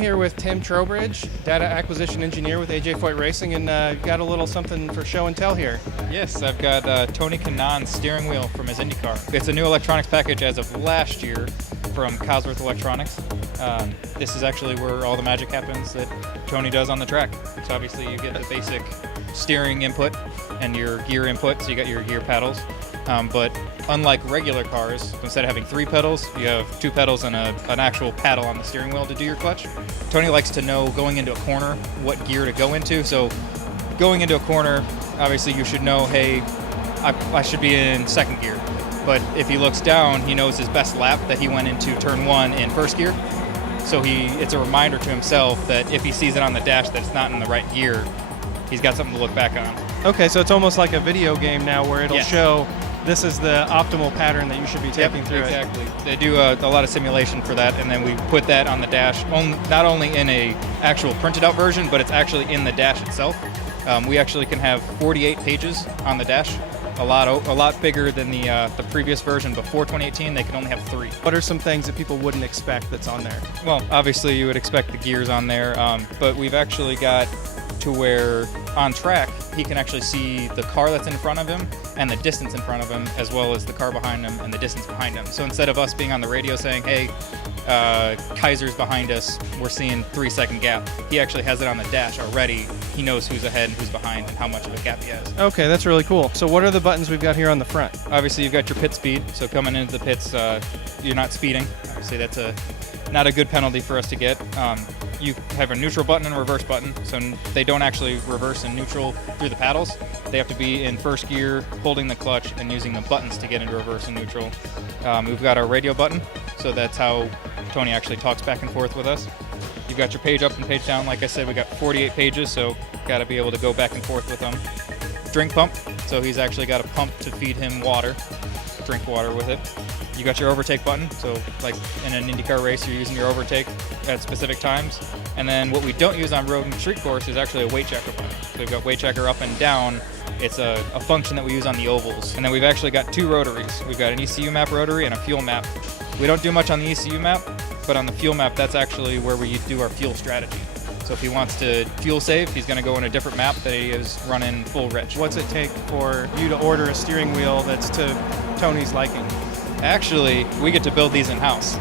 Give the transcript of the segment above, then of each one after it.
here with Tim Trowbridge, data acquisition engineer with AJ Foyt Racing, and got a little something for show and tell here. Yes, I've got Tony Kanaan steering wheel from his IndyCar. It's a new electronics package as of last year from Cosworth Electronics. This is actually where all the magic happens that Tony does on the track. So obviously you get the basic steering input and your gear input, so you got your gear pedals. But unlike regular cars, instead of having 3 pedals, you have 2 pedals and an actual paddle on the steering wheel to do your clutch. Tony likes to know going into a corner what gear to go into. So going into a corner, obviously you should know, hey, I should be in second gear. But if he looks down, he knows his best lap that he went into turn 1 in first gear. So it's a reminder to himself that if he sees it on the dash that it's not in the right gear, he's got something to look back on. Okay, so it's almost like a video game now where it'll Yes. show this is the optimal pattern that you should be taking through exactly. They do a lot of simulation for that, and then we put that on the dash, not only in a actual printed out version, but it's actually in the dash itself. We actually can have 48 pages on the dash, a lot bigger than the previous version before 2018. They can only have 3. What are some things that people wouldn't expect that's on there? Well, obviously you would expect the gears on there, but we've actually got to where on track he can actually see the car that's in front of him and the distance in front of him, as well as the car behind him and the distance behind him. So instead of us being on the radio saying, hey, Kaiser's behind us, we're seeing 3-second gap, he actually has it on the dash already. He knows who's ahead and who's behind and how much of a gap he has. Okay, that's really cool. So what are the buttons we've got here on the front? Obviously you've got your pit speed, so coming into the pits, you're not speeding. Obviously that's not a good penalty for us to get. You have a neutral button and a reverse button, so they don't actually reverse and neutral through the paddles. They have to be in first gear, holding the clutch and using the buttons to get into reverse and neutral. We've got our radio button, so that's how Tony actually talks back and forth with us. You've got your page up and page down. Like I said, we got 48 pages, so got to be able to go back and forth with them. Drink pump, so he's actually got a pump to feed him water, drink water with it. You got your overtake button, so like in an IndyCar race, you're using your overtake at specific times. And then what we don't use on road and street course is actually a weight checker button. So we've got weight checker up and down. It's a function that we use on the ovals. And then we've actually got 2 rotaries. We've got an ECU map rotary and a fuel map. We don't do much on the ECU map, but on the fuel map, that's actually where we do our fuel strategy. So if he wants to fuel save, he's going to go in a different map that he is running full rich. What's it take for you to order a steering wheel that's to Tony's liking? Actually, we get to build these in-house.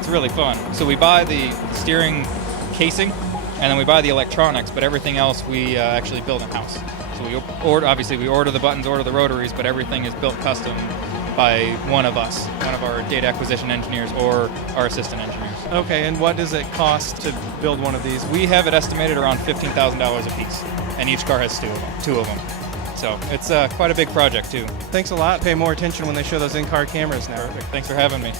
It's really fun. So we buy the steering casing, and then we buy the electronics, but everything else we actually build in-house. So we order the buttons, order the rotaries, but everything is built custom by one of us, one of our data acquisition engineers or our assistant engineers. Okay, and what does it cost to build one of these? We have it estimated around $15,000 a piece, and each car has 2 of them. So it's quite a big project too. Thanks a lot. Pay more attention when they show those in-car cameras now. Perfect. Thanks for having me.